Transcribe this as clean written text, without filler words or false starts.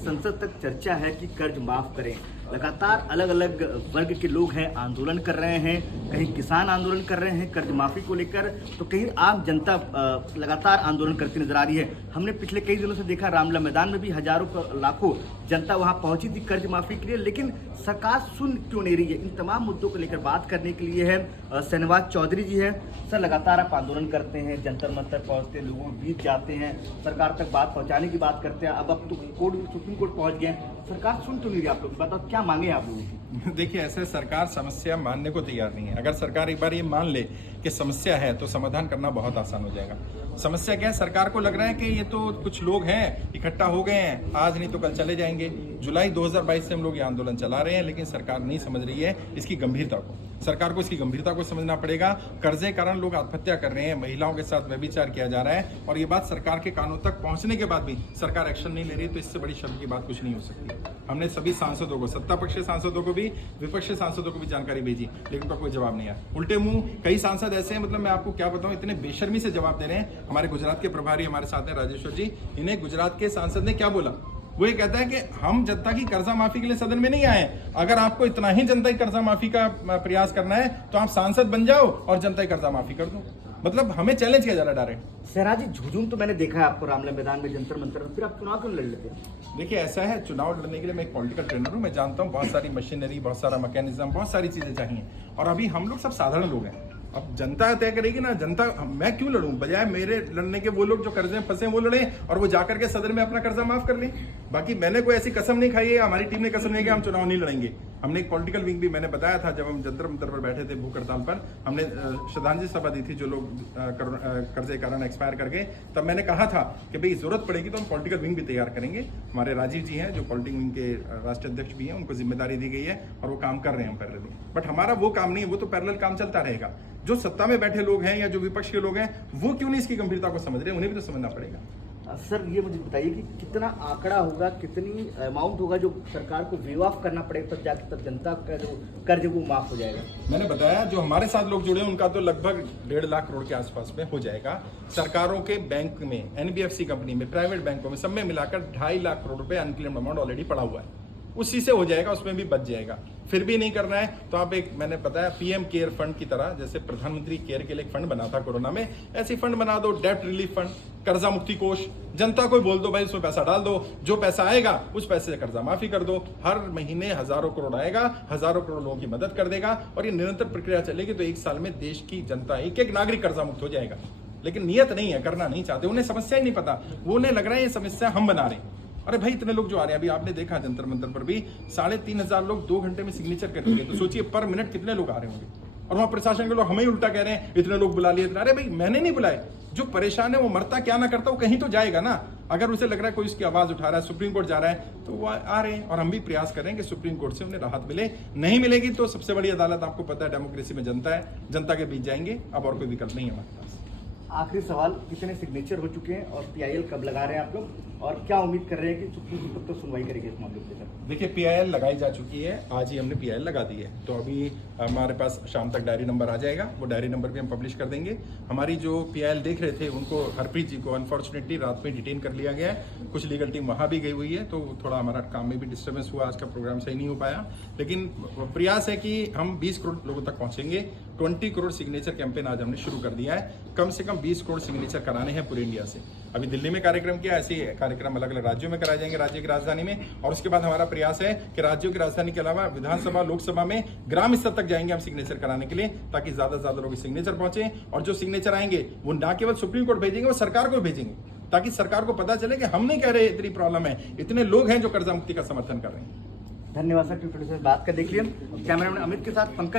संसद तक चर्चा है कि कर्ज माफ करें। लगातार अलग अलग वर्ग के लोग हैं, आंदोलन कर रहे हैं, कहीं किसान आंदोलन कर रहे हैं कर्ज माफी को लेकर, तो कहीं आम जनता लगातार आंदोलन करती नजर आ रही है। हमने पिछले कई दिनों से देखा रामलला मैदान में भी हजारों लाखों जनता वहां पहुंची थी कर्ज माफी के लिए, लेकिन सरकार सुन क्यों नहीं रही है। इन तमाम मुद्दों को लेकर बात करने के लिए है शहनवाज चौधरी जी है। सर, लगातार आप आंदोलन करते हैं, जंतर मंतर पहुंचते हैं, लोगों के बीच जाते हैं, सरकार तक बात पहुंचाने की बात करते हैं, अब तो सुप्रीम कोर्ट पहुंच गए, सरकार सुन क्यों नहीं रही आप लोग? बताओ क्या मांगे आप लोगों की? देखिए, ऐसे सरकार समस्या मानने को तैयार नहीं है। अगर सरकार एक बार ये मान ले कि समस्या है तो समाधान करना बहुत आसान हो जाएगा। समस्या क्या है? सरकार को लग रहा है कि ये तो कुछ लोग हैं इकट्ठा हो गए हैं, आज नहीं तो कल चले जाएंगे। जुलाई 2022 से हम लोग ये आंदोलन चला रहे हैं, लेकिन सरकार नहीं समझ रही है इसकी गंभीरता को। सरकार को इसकी गंभीरता को समझना पड़ेगा। कर्जे के कारण लोग आत्महत्या कर रहे हैं, महिलाओं के साथ व्यभिचार किया जा रहा है, और ये बात सरकार के कानों तक पहुंचने के बाद भी सरकार एक्शन नहीं ले रही, तो इससे बड़ी शर्म की बात कुछ नहीं हो सकती। हमने सभी सांसदों को, सत्ता पक्ष के सांसदों को भी, विपक्ष के सांसदों को भी जानकारी भेजी, लेकिन उनका कोई जवाब नहीं आया। उल्टे मुंह कई सांसद ऐसे हैं, मतलब मैं आपको क्या बताऊं, इतने बेशर्मी से जवाब दे रहे हैं। हमारे गुजरात के प्रभारी हमारे साथ हैं राजेश्वर जी, इन्हें गुजरात के सांसद ने क्या बोला, वो ये कहता है कि हम जनता की कर्जा माफी के लिए सदन में नहीं आए। अगर आपको इतना ही जनता की कर्जा माफी का प्रयास करना है तो आप सांसद बन जाओ और जनता की कर्जा माफी कर दो। मतलब हमें चैलेंज किया जा रहा है डायरेक्ट। सहराज जी, झुझुम तो मैंने देखा है आपको रामलला मैदान में, जंतर मंतर में, फिर आप चुनाव क्यों लड़ लेते हैं? देखिए, ऐसा है, चुनाव लड़ने के लिए मैं एक पॉलिटिकल ट्रेनर हूँ, मैं जानता हूँ बहुत सारी मशीनरी, बहुत सारा मैकेनिज्म, बहुत सारी चीजें चाहिए, और अभी हम लोग सब साधारण लोग हैं। अब जनता तय करेगी ना, जनता, मैं क्यों लड़ूं? बजाय मेरे लड़ने के वो लोग जो कर्जे में फंसे वो लड़े और वो जाकर के सदन में अपना कर्जा माफ कर लें। बाकी मैंने कोई ऐसी कसम नहीं खाई है, हमारी टीम ने कसम नहीं कि हम चुनाव नहीं लड़ेंगे। हमने एक पॉलिटिकल विंग भी, मैंने बताया था जब हम जंतर मंतर पर बैठे थे भूख हड़ताल पर, हमने श्रद्धांजलि सभा दी थी जो लोग कर्जे के कारण एक्सपायर कर गए, तब मैंने कहा था कि भाई जरूरत पड़ेगी तो हम पॉलिटिकल विंग भी तैयार करेंगे। हमारे राजीव जी हैं जो पॉलिटिकल विंग के राष्ट्रीय अध्यक्ष भी हैं, उनको जिम्मेदारी दी गई है और वो काम कर रहे हैं पैरेलल। बट हमारा वो काम नहीं है, वो तो पैरेलल काम चलता रहेगा। जो सत्ता में बैठे लोग हैं या जो विपक्ष के लोग हैं, वो क्यों नहीं इसकी गंभीरता को समझ रहे हैं, उन्हें भी तो समझना पड़ेगा। सर, ये मुझे बताइए कि कितना आंकड़ा होगा, कितनी अमाउंट होगा जो सरकार को वेव ऑफ करना पड़ेगा तब जाके तब जनता का जो कर्ज वो माफ हो जाएगा? मैंने बताया जो हमारे साथ लोग जुड़े हैं उनका तो लगभग 1.5 लाख करोड़ के आसपास में हो जाएगा। सरकारों के बैंक में, एनबीएफसी कंपनी में, प्राइवेट बैंकों में, सब में मिलाकर 2.5 लाख करोड़ रुपए अनक्लेम्ड अमाउंट ऑलरेडी पड़ा हुआ है, उसी से हो जाएगा, उसमें भी बच जाएगा। फिर भी नहीं करना है तो आप एक, मैंने बताया पीएम केयर फंड की तरह, जैसे प्रधानमंत्री केयर के लिए एक फंड बना था कोरोना में, ऐसी फंड बना दो, डेब्ट रिलीफ फंड, कर्जा मुक्ति कोष। जनता को बोल दो भाई उसमें पैसा डाल दो, जो पैसा आएगा उस पैसे से कर्जा माफी कर दो। हर महीने हजारों करोड़ आएगा, हजारों करोड़ लोगों की मदद कर देगा, और ये निरंतर प्रक्रिया चलेगी तो 1 साल में देश की जनता, एक नागरिक कर्जा मुक्त हो जाएगा। लेकिन नियत नहीं है, करना नहीं चाहते, उन्हें समस्या ही नहीं पता, वो उन्हें लग रहा है ये समस्या हम बना रहे हैं। अरे भाई, इतने लोग जो आ रहे हैं, अभी आपने देखा जंतर मंतर पर भी 3,500 लोग 2 घंटे में सिग्नेचर करेंगे, तो सोचिए पर मिनट कितने लोग आ रहे होंगे। और वहां प्रशासन के लोग हमें ही उल्टा कह रहे हैं इतने लोग बुला लिए, इतना। अरे भाई, मैंने नहीं बुलाए, जो परेशान है वो मरता क्या ना करता, वो कहीं तो जाएगा ना। अगर उसे लग रहा है कोई उसकी आवाज उठा रहा है, सुप्रीम कोर्ट जा रहा है, तो वो आ रहे हैं, और हम भी प्रयास करें कि सुप्रीम कोर्ट से उन्हें राहत मिले। नहीं मिलेगी तो सबसे बड़ी अदालत, आपको पता है डेमोक्रेसी में जनता है, जनता के बीच जाएंगे। अब और कोई विकल्प नहीं है हमारे पास। आखिरी सवाल, कितने सिग्नेचर हो चुके हैं और पीआईएल कब लगा रहे हैं आप लोग, और क्या उम्मीद कर रहे हैं कि सुप्रीम कोर्ट कब तक सुनवाई करेगी इस मामले पर? देखिए, पीआईएल लगाई जा चुकी है, आज ही हमने पीआईएल लगा दी है, तो अभी हमारे पास शाम तक डायरी नंबर आ जाएगा, वो डायरी नंबर भी हम पब्लिश कर देंगे। हमारी जो पीआईएल देख रहे थे उनको, हरप्रीत जी को अनफॉर्चुनेटली रात में डिटेन कर लिया गया है, कुछ लीगल टीम वहाँ भी गई हुई है, तो थोड़ा हमारा काम में भी डिस्टर्बेंस हुआ, आज का प्रोग्राम सही नहीं हो पाया। लेकिन प्रयास है कि हम 20 करोड़ लोगों तक पहुँचेंगे। 20 करोड़ सिग्नेचर कैंपेन आज हमने शुरू कर दिया है, कम से कम 20 करोड़ सिग्नेचर कराने हैं पूरे इंडिया से। अभी दिल्ली में कार्यक्रम किया, ऐसे कार्यक्रम अलग अलग राज्यों में कराए जाएंगे, राज्य की राजधानी में, और उसके बाद हमारा प्रयास है कि राज्यों की राजधानी के अलावा विधानसभा, लोकसभा में ग्राम स्तर तक जाएंगे हम सिग्नेचर कराने के लिए, ताकि ज्यादा से ज्यादा लोग सिग्नेचर पहुंचे। और जो सिग्नेचर आएंगे वो न केवल सुप्रीम कोर्ट भेजेंगे, वो सरकार को भेजेंगे, ताकि सरकार को पता चले कि हम नहीं कह रहे इतनी प्रॉब्लम है, इतने लोग हैं जो कर्जा मुक्ति का समर्थन कर रहे हैं। धन्यवाद सर, ट्विटर से बात कर देख लिया। कैमरामैन अमित के साथ पंकज।